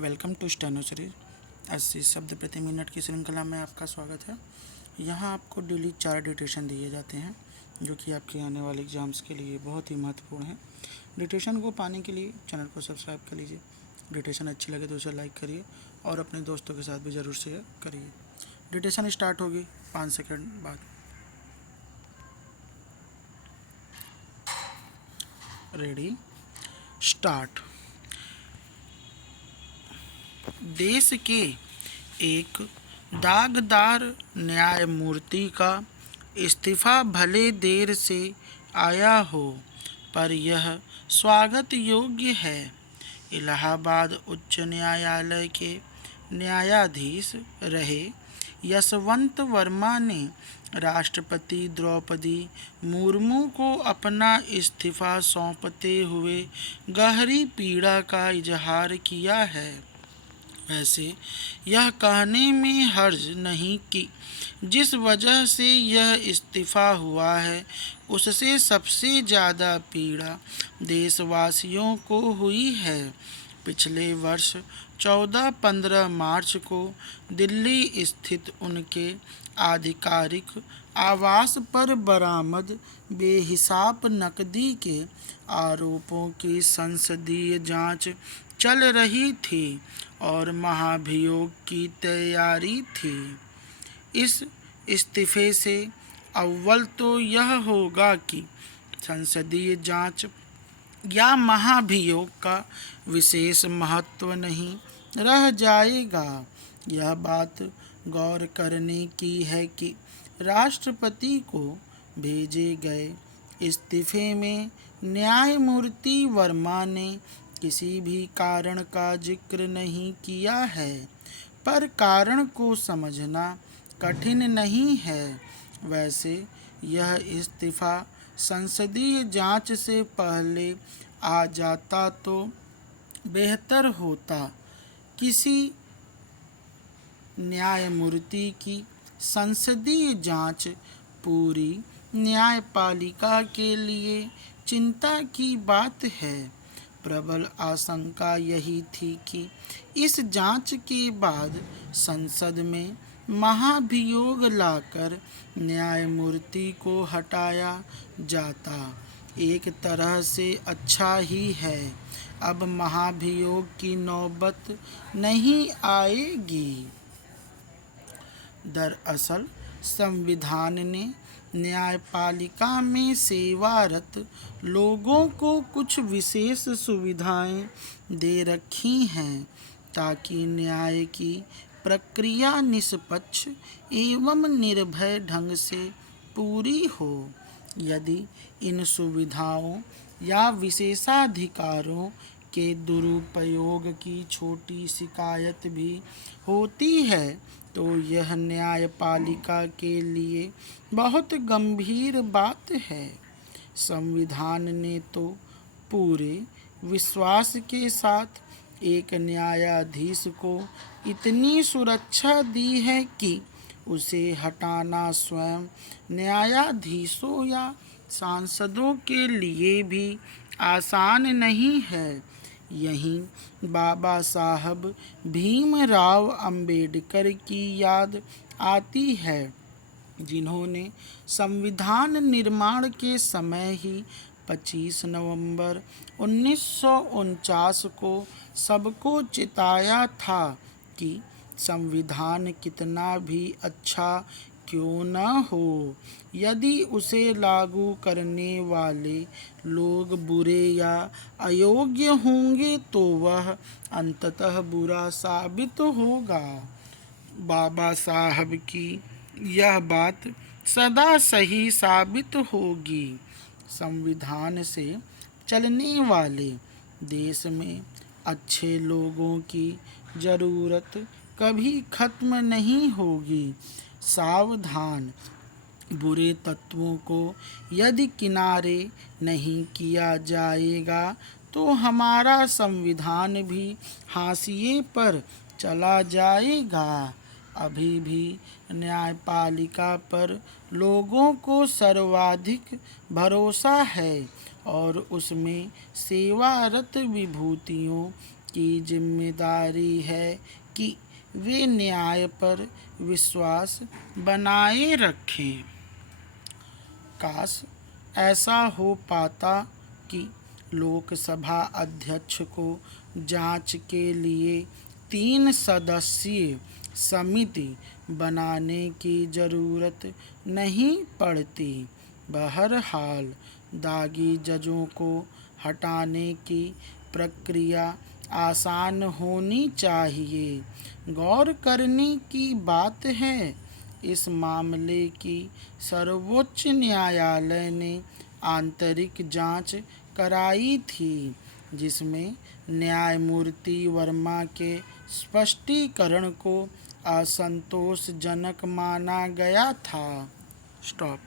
Welcome to steno series 80 शब्द प्रति minute की श्रृंखला में आपका स्वागत है। यहाँ आपको डेली 4 डिटेशन दिए जाते हैं जो कि आपके आने वाले एग्ज़ाम्स के लिए बहुत ही महत्वपूर्ण है। डिटेशन को पाने के लिए चैनल को सब्सक्राइब कर लीजिए। डिटेशन अच्छी लगे तो उसे लाइक करिए और अपने दोस्तों के साथ भी ज़रूर शेयर करिए। डिटेशन स्टार्ट होगी 5 सेकंड बाद। Ready, start. देश के एक दागदार न्यायमूर्ति का इस्तीफा भले देर से आया हो, पर यह स्वागत योग्य है। इलाहाबाद उच्च न्यायालय के न्यायाधीश रहे यशवंत वर्मा ने राष्ट्रपति द्रौपदी मुर्मू को अपना इस्तीफा सौंपते हुए गहरी पीड़ा का इजहार किया है। वैसे यह कहने में हर्ज नहीं कि जिस वजह से यह इस्तीफा हुआ है उससे सबसे ज़्यादा पीड़ा देशवासियों को हुई है। पिछले वर्ष 14-15 मार्च को दिल्ली स्थित उनके आधिकारिक आवास पर बरामद बेहिसाब नकदी के आरोपों की संसदीय जांच चल रही थी और महाभियोग की तैयारी थी। इस इस्तीफे से अव्वल तो यह होगा कि संसदीय जांच या महाभियोग का विशेष महत्व नहीं रह जाएगा। यह बात गौर करने की है कि राष्ट्रपति को भेजे गए इस्तीफे में न्यायमूर्ति वर्मा ने किसी भी कारण का जिक्र नहीं किया है, पर कारण को समझना कठिन नहीं है। वैसे यह इस्तीफा संसदीय जांच से पहले आ जाता तो बेहतर होता। किसी न्यायमूर्ति की संसदीय जांच पूरी न्यायपालिका के लिए चिंता की बात है। प्रबल आशंका यही थी कि इस जांच के बाद संसद में महाभियोग लाकर न्यायमूर्ति को हटाया जाता। एक तरह से अच्छा ही है, अब महाभियोग की नौबत नहीं आएगी। दरअसल संविधान ने न्यायपालिका में सेवारत लोगों को कुछ विशेष सुविधाएं दे रखी हैं ताकि न्याय की प्रक्रिया निष्पक्ष एवं निर्भय ढंग से पूरी हो। यदि इन सुविधाओं या विशेषाधिकारों के दुरुपयोग की छोटी शिकायत भी होती है तो यह न्यायपालिका के लिए बहुत गंभीर बात है। संविधान ने तो पूरे विश्वास के साथ एक न्यायाधीश को इतनी सुरक्षा दी है कि उसे हटाना स्वयं न्यायाधीशों या सांसदों के लिए भी आसान नहीं है। यहीं बाबा साहब भीमराव अंबेडकर की याद आती है, जिन्होंने संविधान निर्माण के समय ही 25 नवंबर 1949 को सबको चिताया था कि संविधान कितना भी अच्छा क्यों न हो, यदि उसे लागू करने वाले लोग बुरे या अयोग्य होंगे तो वह अंततः बुरा साबित होगा। बाबा साहब की यह बात सदा सही साबित होगी। संविधान से चलने वाले देश में अच्छे लोगों की ज़रूरत कभी खत्म नहीं होगी। सावधान, बुरे तत्वों को यदि किनारे नहीं किया जाएगा तो हमारा संविधान भी हाशिए पर चला जाएगा। अभी भी न्यायपालिका पर लोगों को सर्वाधिक भरोसा है और उसमें सेवारत विभूतियों की जिम्मेदारी है कि वे न्याय पर विश्वास बनाए रखें। काश ऐसा हो पाता कि लोकसभा अध्यक्ष को जांच के लिए 3 सदस्यीय समिति बनाने की ज़रूरत नहीं पड़ती। बहरहाल दागी जजों को हटाने की प्रक्रिया आसान होनी चाहिए। गौर करने की बात है, इस मामले की सर्वोच्च न्यायालय ने आंतरिक जांच कराई थी, जिसमें न्यायमूर्ति वर्मा के स्पष्टीकरण को असंतोषजनक माना गया था। स्टॉप।